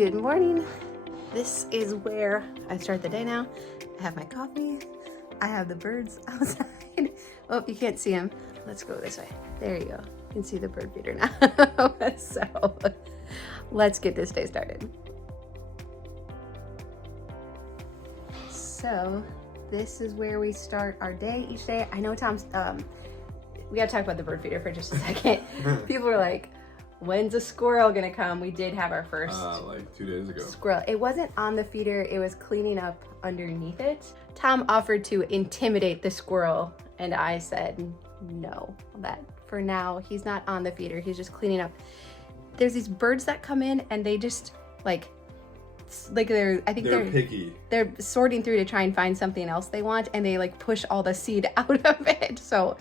Good morning. This is where I start the day now. I have my coffee. I have the birds outside. Oh, you can't see them. Let's go this way. There you go. You can see the bird feeder now. So let's get this day started. So this is where we start our day each day. I know Tom's, we gotta talk about the bird feeder for just a second. People are like, when's a squirrel gonna come? We did have our first like 2 days ago. Squirrel. It wasn't on the feeder, it was cleaning up underneath it. Tom offered to intimidate the squirrel and I said no, that for now he's not on the feeder, he's just cleaning up. There's these birds that come in and they just like they're picky. They're sorting through to try and find something else they want and they like push all the seed out of it. So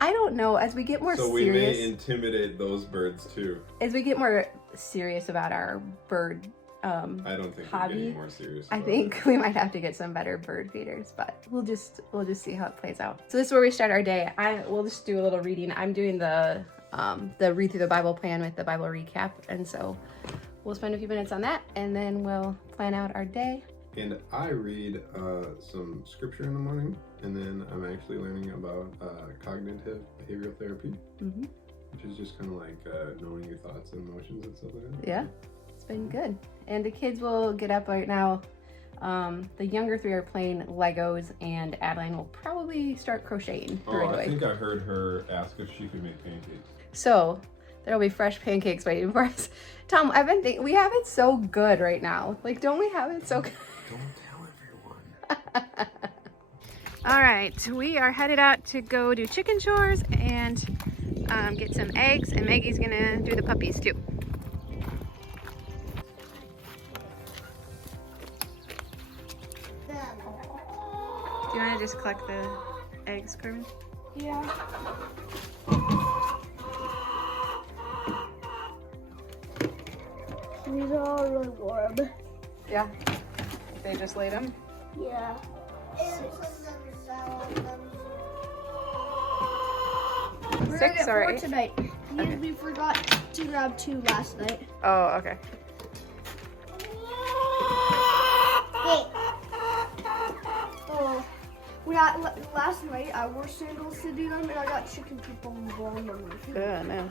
I don't know, as we get more serious. So we may intimidate those birds too. As we get more serious about our bird I don't think hobby, we're getting more serious. I think we might have to get some better bird feeders, but we'll just see how it plays out. So this is where we start our day. We'll just do a little reading. I'm doing the read through the Bible plan with the Bible recap, and so we'll spend a few minutes on that, and then we'll plan out our day. And I read some scripture in the morning, and then I'm actually learning about cognitive behavioral therapy, which is just kind of like knowing your thoughts and emotions and stuff like that. Yeah, it's been good. And the kids will get up right now. The younger three are playing Legos, and Adeline will probably start crocheting right away. I think I heard her ask if she could make pancakes. So there'll be fresh pancakes waiting for us. Tom, I've been thinking, we have it so good right now. Like, don't we have it so good? Don't tell everyone. All right, we are headed out to go do chicken chores and get some eggs, and Maggie's gonna do the puppies too. Do you want to just collect the eggs, Carmen? Yeah. These are all really warm. Yeah. They just laid them? Yeah. 6 or 8? Tonight. Because we forgot to grab 2 last night. Oh, okay. Hey. Oh. Last night I wore sandals to do them and I got chicken poop on them. Oh, no.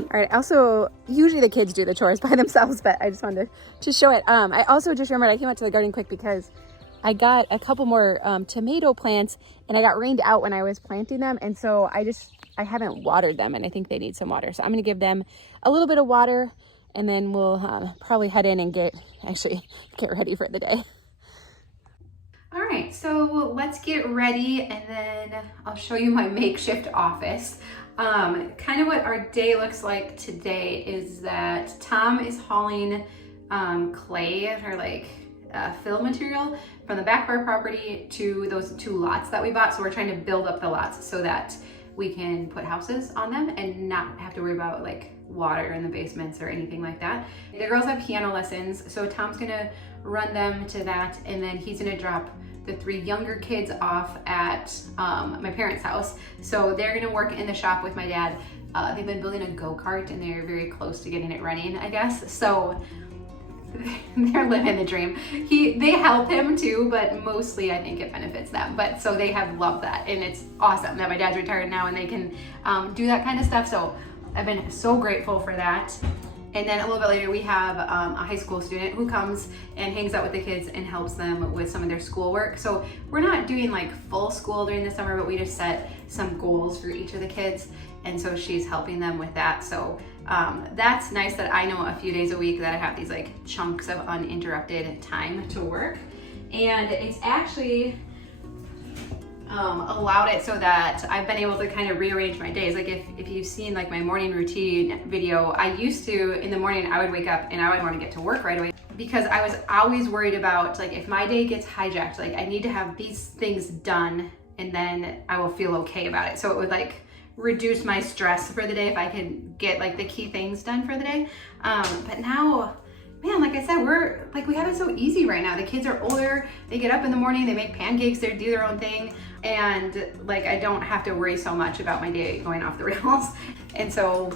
All right, also, usually the kids do the chores by themselves, but I just wanted to show it. I also just remembered I came out to the garden quick because I got a couple more tomato plants and I got rained out when I was planting them. And so I haven't watered them and I think they need some water. So I'm gonna give them a little bit of water and then we'll probably head in and get ready for the day. All right, so let's get ready and then I'll show you my makeshift office. Kind of what our day looks like today is that Tom is hauling clay or like fill material from the back of our property to those 2 lots that we bought. So we're trying to build up the lots so that we can put houses on them and not have to worry about like water in the basements or anything like that. The girls have piano lessons, so Tom's gonna run them to that, and then he's gonna drop the 3 younger kids off at my parents' house. So they're gonna work in the shop with my dad. They've been building a go-kart and they're very close to getting it running, I guess. So they're living the dream. They help him too, but mostly I think it benefits them. But so they have loved that, and it's awesome that my dad's retired now and they can do that kind of stuff. So I've been so grateful for that. And then a little bit later, we have a high school student who comes and hangs out with the kids and helps them with some of their schoolwork. So we're not doing like full school during the summer, but we just set some goals for each of the kids. And so she's helping them with that. So that's nice that I know a few days a week that I have these like chunks of uninterrupted time to work. And it's actually allowed it so that I've been able to kind of rearrange my days. Like if you've seen like my morning routine video, I used to, in the morning, I would wake up and I would want to get to work right away because I was always worried about like if my day gets hijacked, like I need to have these things done and then I will feel okay about it. So it would like reduce my stress for the day if I could get like the key things done for the day. But now, man, like I said, we have it so easy right now. The kids are older, they get up in the morning, they make pancakes, they do their own thing. And like, I don't have to worry so much about my day going off the rails. And so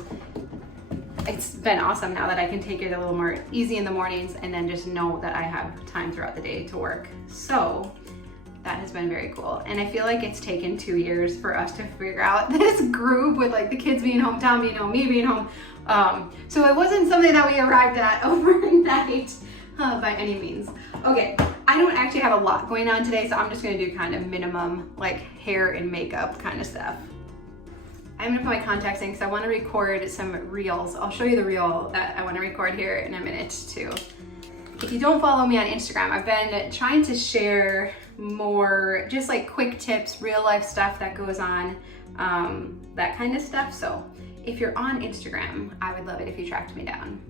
it's been awesome now that I can take it a little more easy in the mornings and then just know that I have time throughout the day to work. So that has been very cool. And I feel like it's taken 2 years for us to figure out this groove with like the kids being home, Tom being home, me being home. So it wasn't something that we arrived at overnight by any means. Okay, I don't actually have a lot going on today, so I'm just gonna do kind of minimum like hair and makeup kind of stuff. I'm gonna put my contacts in because I wanna record some reels. I'll show you the reel that I wanna record here in a minute too. If you don't follow me on Instagram, I've been trying to share more just like quick tips, real life stuff that goes on, that kind of stuff. So if you're on Instagram, I would love it if you tracked me down.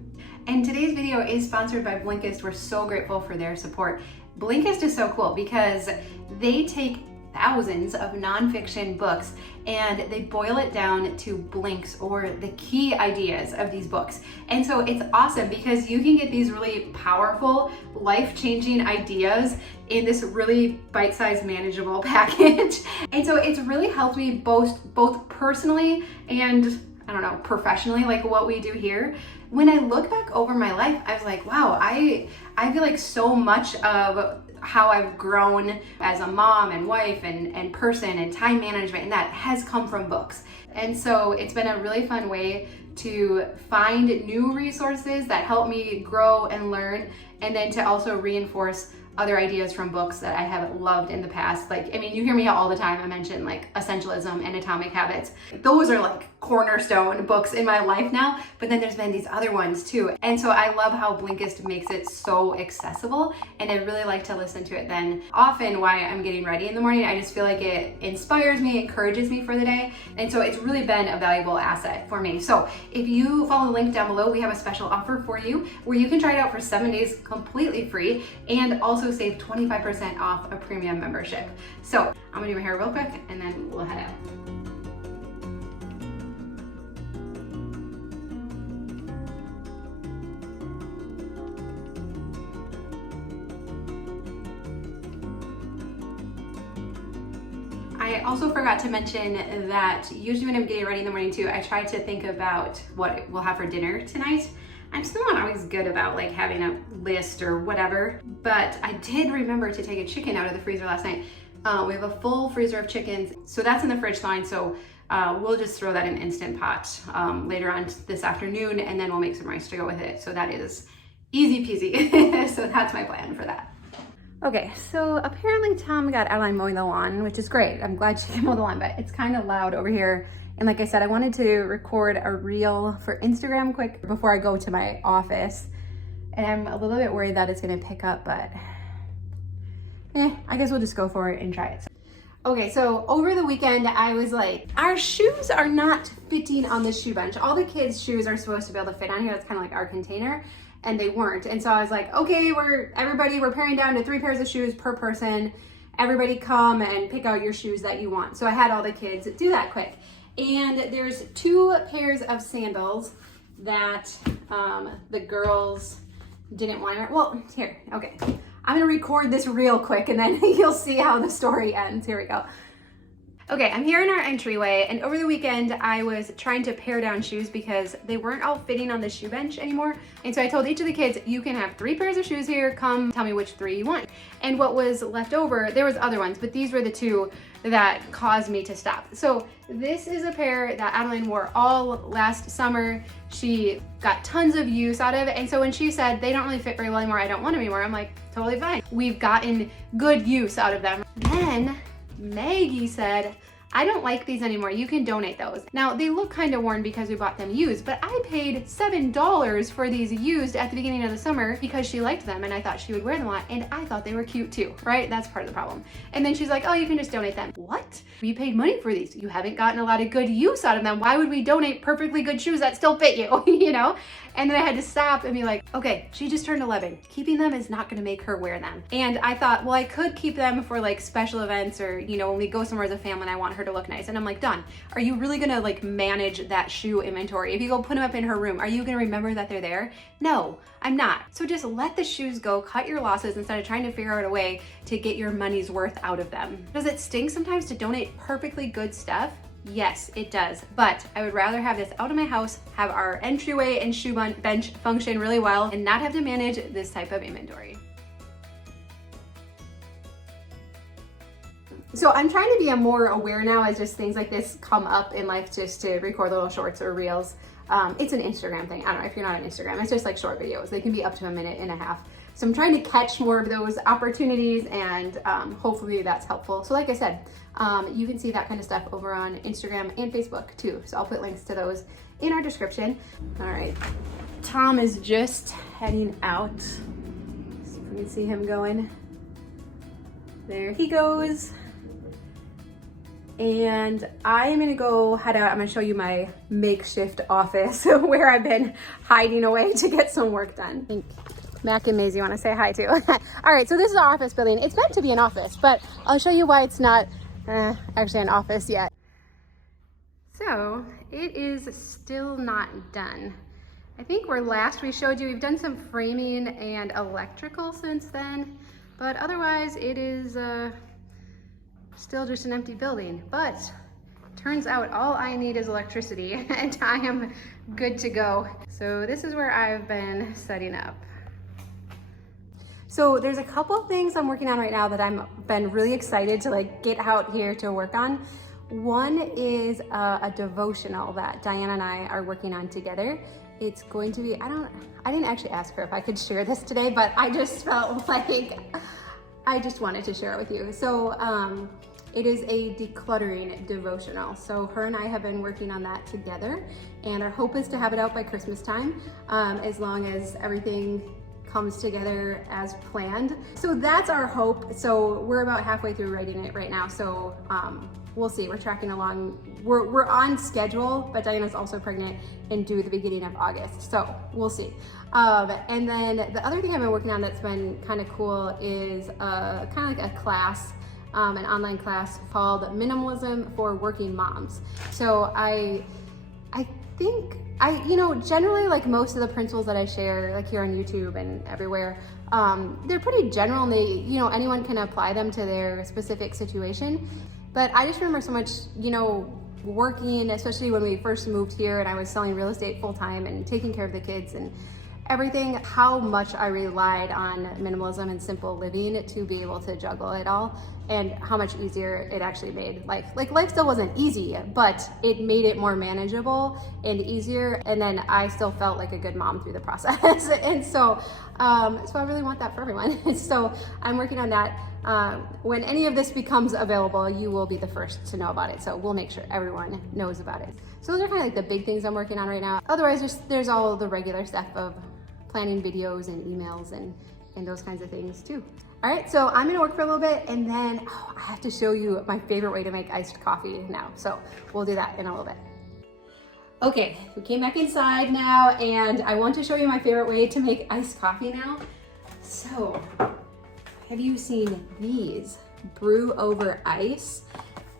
And today's video is sponsored by Blinkist. We're so grateful for their support. Blinkist is so cool because they take thousands of nonfiction books and they boil it down to blinks or the key ideas of these books. And so it's awesome because you can get these really powerful, life-changing ideas in this really bite-sized, manageable package. And so it's really helped me both personally and, I don't know, professionally, like what we do here. When I look back over my life, I was like, wow, I feel like so much of how I've grown as a mom and wife and person and time management, and that has come from books. And so it's been a really fun way to find new resources that help me grow and learn, and then to also reinforce other ideas from books that I have loved in the past. Like, I mean, you hear me all the time, I mention like Essentialism and Atomic Habits. Those are like cornerstone books in my life now, but then there's been these other ones too. And so I love how Blinkist makes it so accessible, and I really like to listen to it then often while I'm getting ready in the morning. I just feel like it inspires me, encourages me for the day. And so it's really been a valuable asset for me. So if you follow the link down below, we have a special offer for you where you can try it out for 7 days completely free and also save 25% off a premium membership. So I'm gonna do my hair real quick and then we'll head out. I also forgot to mention that usually when I'm getting ready in the morning too, I try to think about what we'll have for dinner tonight. I'm still not always good about like having a list or whatever, but I did remember to take a chicken out of the freezer last night. We have a full freezer of chickens, so that's in the fridge line. So we'll just throw that in Instant Pot later on this afternoon, and then we'll make some rice to go with it. So that is easy peasy. So that's my plan for that. Okay, so apparently Tom got Adeline mowing the lawn, which is great. I'm glad she can mow the lawn, but it's kind of loud over here. And like I said, I wanted to record a reel for Instagram quick before I go to my office. And I'm a little bit worried that it's gonna pick up, but I guess we'll just go for it and try it. Okay, so over the weekend, I was like, our shoes are not fitting on the shoe bench. All the kids' shoes are supposed to be able to fit on here. That's kind of like our container, and they weren't. And so I was like, okay, we're paring down to 3 pairs of shoes per person. Everybody come and pick out your shoes that you want. So I had all the kids do that quick. And there's 2 pairs of sandals that the girls didn't want to wear. Well, here, okay. I'm gonna record this real quick and then you'll see how the story ends. Here we go. Okay, I'm here in our entryway, and over the weekend I was trying to pare down shoes because they weren't all fitting on the shoe bench anymore. And so I told each of the kids, you can have 3 pairs of shoes here, come tell me which 3 you want. And what was left over, there was other ones, but these were the 2 that caused me to stop. So this is a pair that Adeline wore all last summer. She got tons of use out of it. And so when she said, they don't really fit very well anymore, I don't want them anymore, I'm like, totally fine. We've gotten good use out of them. Then Maggie said, I don't like these anymore, you can donate those. Now they look kind of worn because we bought them used, but I paid $7 for these used at the beginning of the summer because she liked them and I thought she would wear them a lot, and I thought they were cute too, right? That's part of the problem. And then she's like, oh, you can just donate them. What? You paid money for these. You haven't gotten a lot of good use out of them. Why would we donate perfectly good shoes that still fit you, you know? And then I had to stop and be like, okay, she just turned 11. Keeping them is not gonna make her wear them. And I thought, well, I could keep them for like special events or, you know, when we go somewhere as a family and I want her to look nice. And I'm like, Dawn, are you really gonna like manage that shoe inventory? If you go put them up in her room, are you gonna remember that they're there? No, I'm not. So just let the shoes go, cut your losses instead of trying to figure out a way to get your money's worth out of them. Does it sting sometimes to donate perfectly good stuff? Yes, it does, but I would rather have this out of my house, have our entryway and shoe bench function really well, and not have to manage this type of inventory. So I'm trying to be more aware now as just things like this come up in life, just to record little shorts or reels. It's an Instagram thing. I don't know if you're not on Instagram. It's just like short videos. They can be up to 1.5 minutes. So I'm trying to catch more of those opportunities, and hopefully that's helpful. So like I said, you can see that kind of stuff over on Instagram and Facebook too. So I'll put links to those in our description. All right, Tom is just heading out. So you can see him going. There he goes. And I am gonna go head out. I'm gonna show you my makeshift office where I've been hiding away to get some work done. I think Mac and Maisie wanna say hi too. All right, so this is the office building. It's meant to be an office, but I'll show you why it's not actually an office yet. So it is still not done. I think where last we showed you, we've done some framing and electrical since then, but otherwise it is still just an empty building. But turns out all I need is electricity and I am good to go. So this is where I've been setting up. So there's a couple things I'm working on right now that I'm been really excited to like get out here to work on. One is a devotional that Diana and I are working on together. It's going to be, I didn't actually ask her if I could share this today, but I just felt like I just wanted to share it with you. So it is a decluttering devotional. So her and I have been working on that together, and our hope is to have it out by Christmas time, as long as everything comes together as planned. So that's our hope. So we're about halfway through writing it right now. So we'll see, we're tracking along. We're on schedule, but Diana's also pregnant and due the beginning of August. So we'll see. And then the other thing I've been working on that's been kind of cool is kind of like a class, an online class called Minimalism for Working Moms. So I think generally like most of the principles that I share, like here on YouTube and everywhere, they're pretty general, and they, anyone can apply them to their specific situation. But I just remember so much, working, especially when we first moved here and I was selling real estate full time and taking care of the kids and everything, how much I relied on minimalism and simple living to be able to juggle it all, and how much easier it actually made life. Like life still wasn't easy, but it made it more manageable and easier. And then I still felt like a good mom through the process. And so I really want that for everyone. So I'm working on that. When any of this becomes available, you will be the first to know about it. So we'll make sure everyone knows about it. So those are kind of like the big things I'm working on right now. Otherwise, there's all the regular stuff of planning videos and emails and those kinds of things too. All right, so I'm gonna work for a little bit, and then I have to show you my favorite way to make iced coffee now. So we'll do that in a little bit. Okay, we came back inside now, and I want to show you my favorite way to make iced coffee now. So, have you seen these? Brew over ice.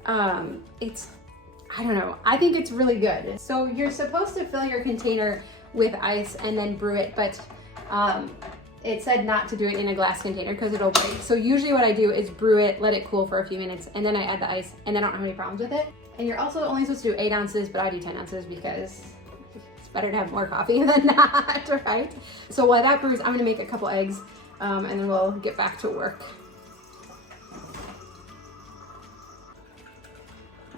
I don't know, I think it's really good. So you're supposed to fill your container with ice and then brew it, but it said not to do it in a glass container because it'll break. So usually what I do is brew it, let it cool for a few minutes, and then I add the ice, and then I don't have any problems with it. And you're also only supposed to do 8 ounces, but I do 10 ounces because it's better to have more coffee than not, right? So while that brews, I'm gonna make a couple eggs, and then we'll get back to work.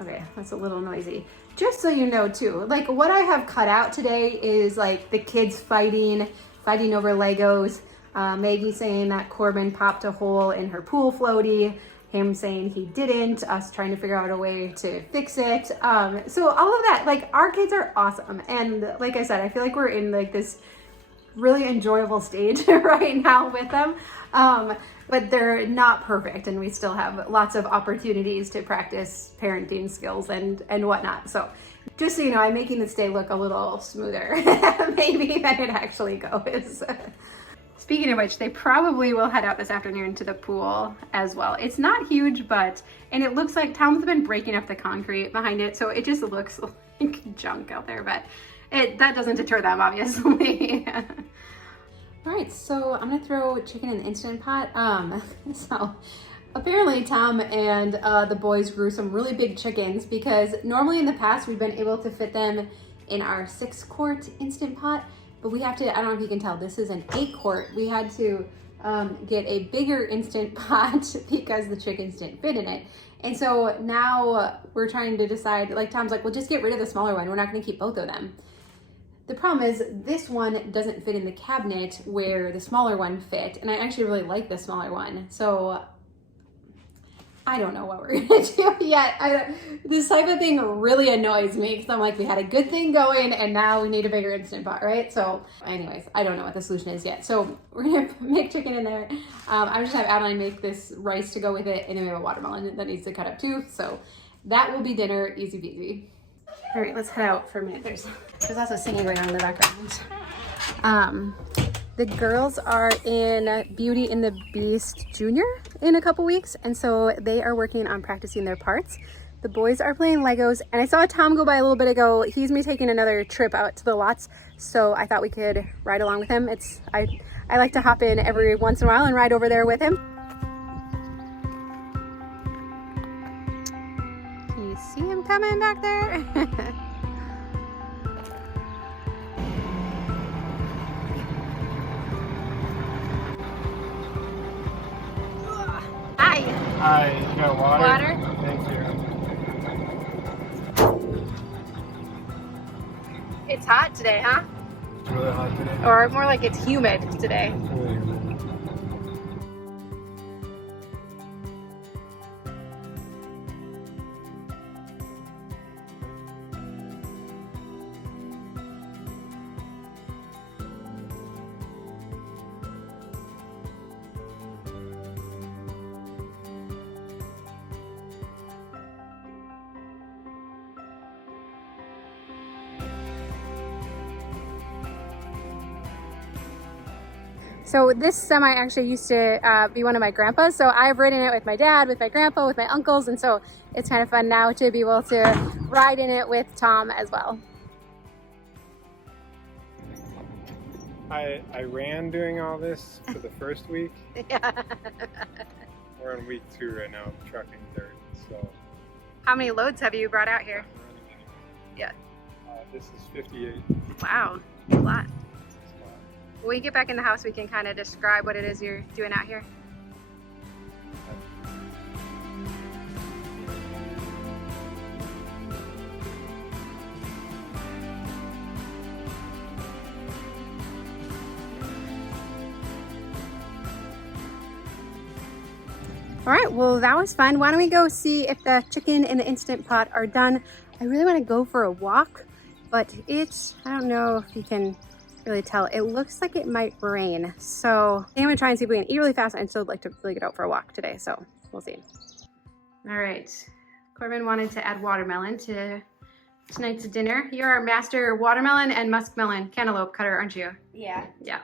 Okay, that's a little noisy. Just so you know too, like what I have cut out today is like the kids fighting over Legos, Maggie saying that Corbin popped a hole in her pool floaty, him saying he didn't, us trying to figure out a way to fix it. So all of that, like our kids are awesome. And like I said, I feel like we're in like this really enjoyable stage right now with them. But they're not perfect, and we still have lots of opportunities to practice parenting skills and whatnot. So just so you know, I'm making this day look a little smoother maybe than it actually goes. Speaking of which, they probably will head out this afternoon to the pool as well. It's not huge, and it looks like Tom's been breaking up the concrete behind it, so it just looks like junk out there, but that doesn't deter them, obviously. All right, so I'm gonna throw chicken in the Instant Pot. So Apparently Tom and the boys grew some really big chickens because normally in the past we've been able to fit them in our 6-quart Instant Pot, but we have to, I don't know if you can tell, this is an 8-quart. We had to get a bigger Instant Pot because the chickens didn't fit in it. And so now we're trying to decide, like Tom's like, well, just get rid of the smaller one. We're not gonna keep both of them. The problem is this one doesn't fit in the cabinet where the smaller one fit. And I actually really like the smaller one. So I don't know what we're gonna do yet. This type of thing really annoys me because I'm like, we had a good thing going and now we need a bigger Instant Pot, right? So anyways, I don't know what the solution is yet. So we're gonna make chicken in there. I'm just gonna have Adeline make this rice to go with it, and then we have a watermelon that needs to cut up too. So that will be dinner, easy peasy. All right, let's head out for a minute. There's also singing going on in the background. The girls are in Beauty and the Beast Junior in a couple weeks, and so they are working on practicing their parts. The boys are playing Legos, and I saw Tom go by a little bit ago. He's me taking another trip out to the lots, so I thought we could ride along with him. I like to hop in every once in a while and ride over there with him. Can you see him coming back there? Hi. Hi, you got water? Water? Thank you. It's hot today, huh? It's really hot today. Or more like it's humid today. It's really humid. So this semi actually used to be one of my grandpa's. So I've ridden it with my dad, with my grandpa, with my uncles. And so it's kind of fun now to be able to ride in it with Tom as well. I ran doing all this for the first week. Yeah. We're on week 2 right now, trucking dirt. So How many loads have you brought out here? I'm running anyway. Yeah. This is 58. Wow, a lot. When we get back in the house, we can kind of describe what it is you're doing out here. All right, well, that was fun. Why don't we go see if the chicken and the Instant Pot are done? I really want to go for a walk, but I don't know if you can really tell. It looks like it might rain. So I'm gonna try and see if we can eat really fast. I'd still like to really get out for a walk today, so we'll see. All right, Corbin wanted to add watermelon to tonight's dinner. You're our master watermelon and muskmelon cantaloupe cutter, aren't you? Yeah. Yeah.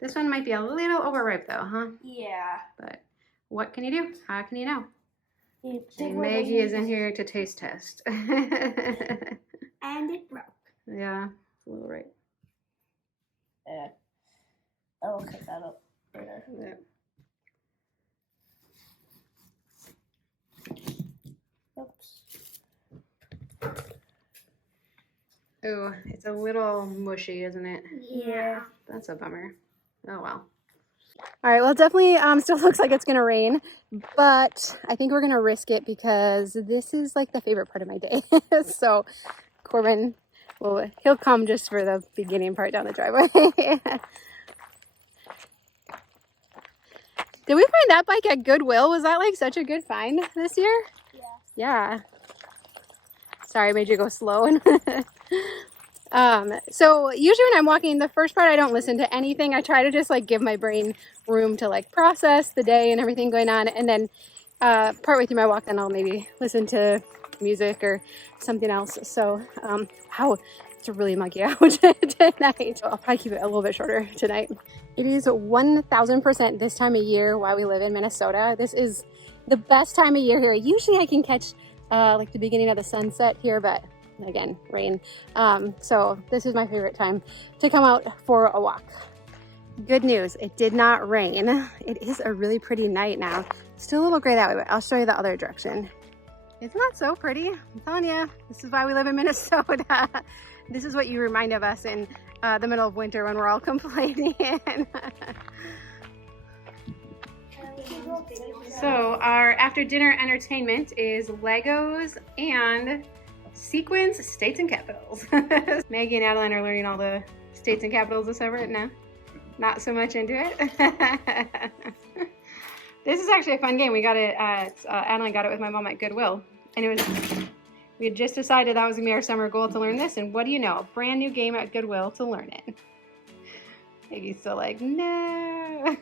This one might be a little overripe though, huh? Yeah. But what can you do? How can you know? See, Maggie is in here to taste test. And it broke. Yeah, it's a little ripe. Yeah. I will cut that up later. Yeah. Oops. Ooh, it's a little mushy, isn't it? Yeah. That's a bummer. Oh well. All right, well, it definitely still looks like it's gonna rain, but I think we're gonna risk it because this is like the favorite part of my day. So Corbin, he'll come just for the beginning part down the driveway. Did we find that bike at Goodwill? Was that like such a good find this year? Yeah. Yeah. Sorry, I made you go slow. So usually when I'm walking, the first part I don't listen to anything. I try to just like give my brain room to like process the day and everything going on, and then partway through my walk, then I'll maybe listen to music or something else. So wow, it's really muggy out tonight. I'll probably keep it a little bit shorter tonight. It is 1000% this time of year while we live in Minnesota. This is the best time of year here. Usually I can catch like the beginning of the sunset here, but again, rain. So this is my favorite time to come out for a walk. Good news, it did not rain. It is a really pretty night now. Still a little gray that way, but I'll show you the other direction. Isn't that so pretty? I'm telling you, this is why we live in Minnesota. This is what you remind of us in the middle of winter when we're all complaining. So our after dinner entertainment is Legos and sequins, states and capitals. Maggie and Adeline are learning all the states and capitals this summer. No, not so much into it. This is actually a fun game. We got it at, Adeline got it with my mom at Goodwill. And it was, we had just decided that was gonna be our summer goal to learn this. And what do you know? A brand new game at Goodwill to learn it. Maggie's still like, no.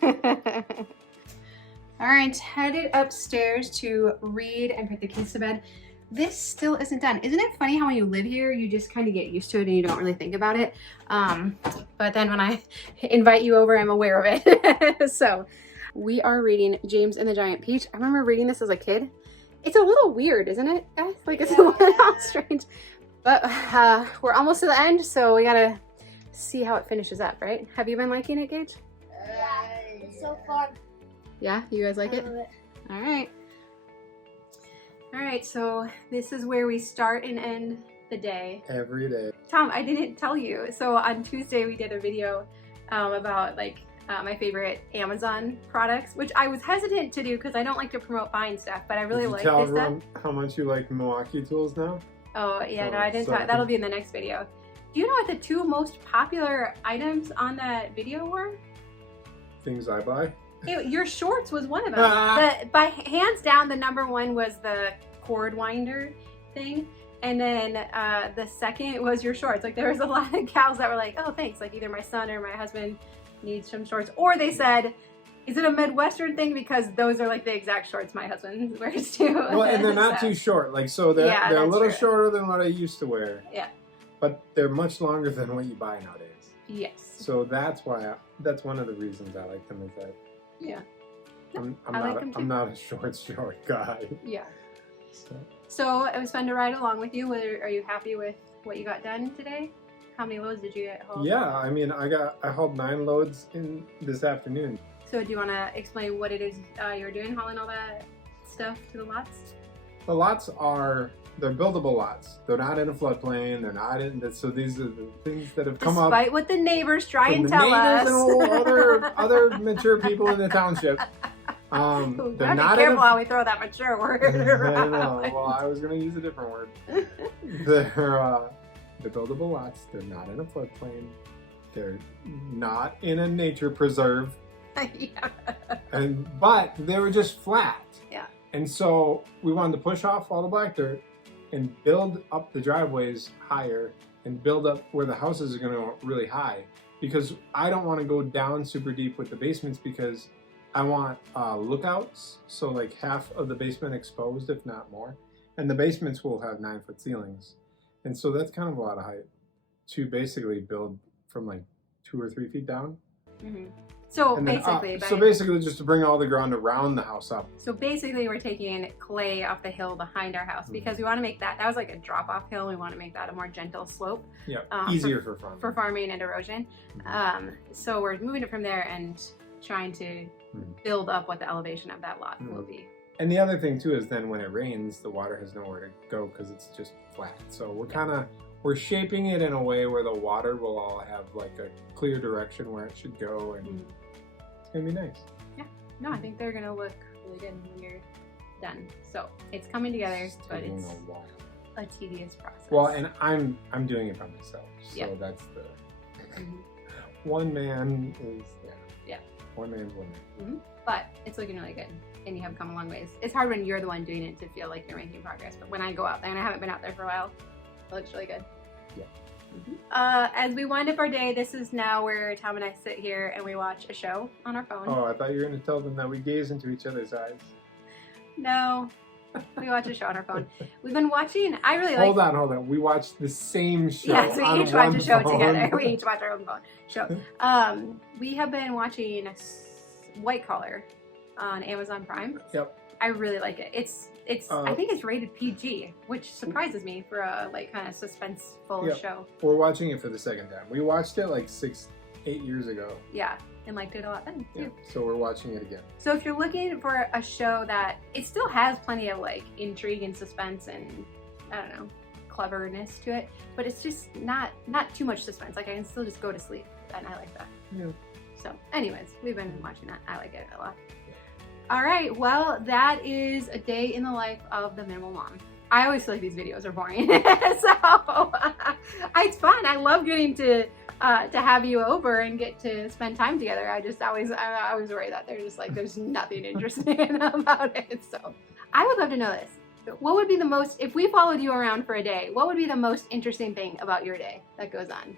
All right, headed upstairs to read and put the kids to bed. This still isn't done. Isn't it funny how when you live here, you just kind of get used to it and you don't really think about it? But then when I invite you over, I'm aware of it. So we are reading James and the Giant Peach. I remember reading this as a kid. It's a little weird, isn't it, guys? Like it's a little strange. But we're almost to the end, so we gotta see how it finishes up, right? Have you been liking it, Gage? Yeah, it's so fun. Yeah, you guys like it? I love it. All right. All right, so this is where we start and end the day. Every day. Tom, I didn't tell you. So on Tuesday we did a video about like my favorite Amazon products, which I was hesitant to do because I don't like to promote buying stuff, but I really like this stuff. Did you tell everyone how much you like Milwaukee tools now? Oh yeah, no, I didn't tell. That'll be in the next video. Do you know what the two most popular items on that video were? Things I buy? Your shorts was one of them. By hands down, the number one was the cord winder thing. And then the second was your shorts. Like there was a lot of gals that were like, oh, thanks. Like either my son or my husband needs some shorts. Or they said, is it a Midwestern thing? Because those are like the exact shorts my husband wears too. Well, and they're not too short. Like, so they're a little shorter than what I used to wear. Yeah. But they're much longer than what you buy nowadays. Yes. So that's why, that's one of the reasons I like them is that yeah. I'm not a short guy. Yeah. So it was fun to ride along with you. Are you happy with what you got done today? How many loads did you get hauled? Yeah, I mean, I hauled 9 loads in this afternoon. So do you want to explain what it is you're doing, hauling all that stuff to the lots? The lots they're buildable lots. They're not in a floodplain. They're not in, so these are the things that have come up. Despite what the neighbors try and tell us. And other mature people in the township. They're not careful how we throw that mature word around. I know. Well, I was going to use a different word. They're buildable lots. They're not in a floodplain. They're not in a nature preserve. Yeah. But they were just flat. Yeah. And so we wanted to push off all the black dirt and build up the driveways higher and build up where the houses are going to go really high, because I don't want to go down super deep with the basements because I want lookouts, so like half of the basement exposed, if not more. And the basements will have 9-foot ceilings. And so that's kind of a lot of height to basically build from like 2 or 3 feet down. Mm-hmm. So basically just to bring all the ground around the house up. So basically we're taking clay off the hill behind our house because we want to make that was like a drop-off hill. We want to make that a more gentle slope. Yeah, easier for farming. For farming and erosion. So we're moving it from there and trying to build up what the elevation of that lot will be. And the other thing too is then when it rains, the water has nowhere to go because it's just flat. So we're shaping it in a way where the water will all have like a clear direction where it should go, and it's gonna be nice. Yeah, no, I think they're gonna look really good when you're done. So it's coming together, but it's a tedious process. Well, and I'm doing it by myself, so that's the one man is one man's woman. But it's looking really good, and you have come a long ways. It's hard when you're the one doing it to feel like you're making progress, but when I go out there, and I haven't been out there for a while, it looks really good. Yeah. As we wind up our day, this is now where Tom and I sit here and we watch a show on our phone. Oh, I thought you were going to tell them that we gaze into each other's eyes. No, we watch a show on our phone. We've been watching, I really Hold on. We watch the same show. Yes, we each watch a show together. We each watch our own phone show. We have been watching White Collar on Amazon Prime. Yep. I really like it. It's I think it's rated PG, which surprises me for a like kind of suspenseful show. We're watching it for the second time. We watched it like 6-8 years ago. Yeah. and liked it a lot then too. Yeah, so we're watching it again. So if you're looking for a show that it still has plenty of like intrigue and suspense and I don't know, cleverness to it, but it's just not too much suspense. Like I can still just go to sleep, and I like that. Yeah. So anyways, we've been watching that. I like it a lot. All right, well, that is a day in the life of the minimal mom. I always feel like these videos are boring, so it's fun. I love getting to have you over and get to spend time together. I always worry that there's nothing interesting about it. So I would love to know this. What would be the most, if we followed you around for a day, what would be the most interesting thing about your day that goes on?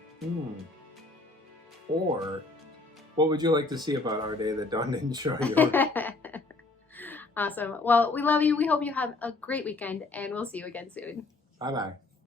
Or what would you like to see about our day that Dawn didn't show you? Awesome. Well, we love you. We hope you have a great weekend, and we'll see you again soon. Bye-bye.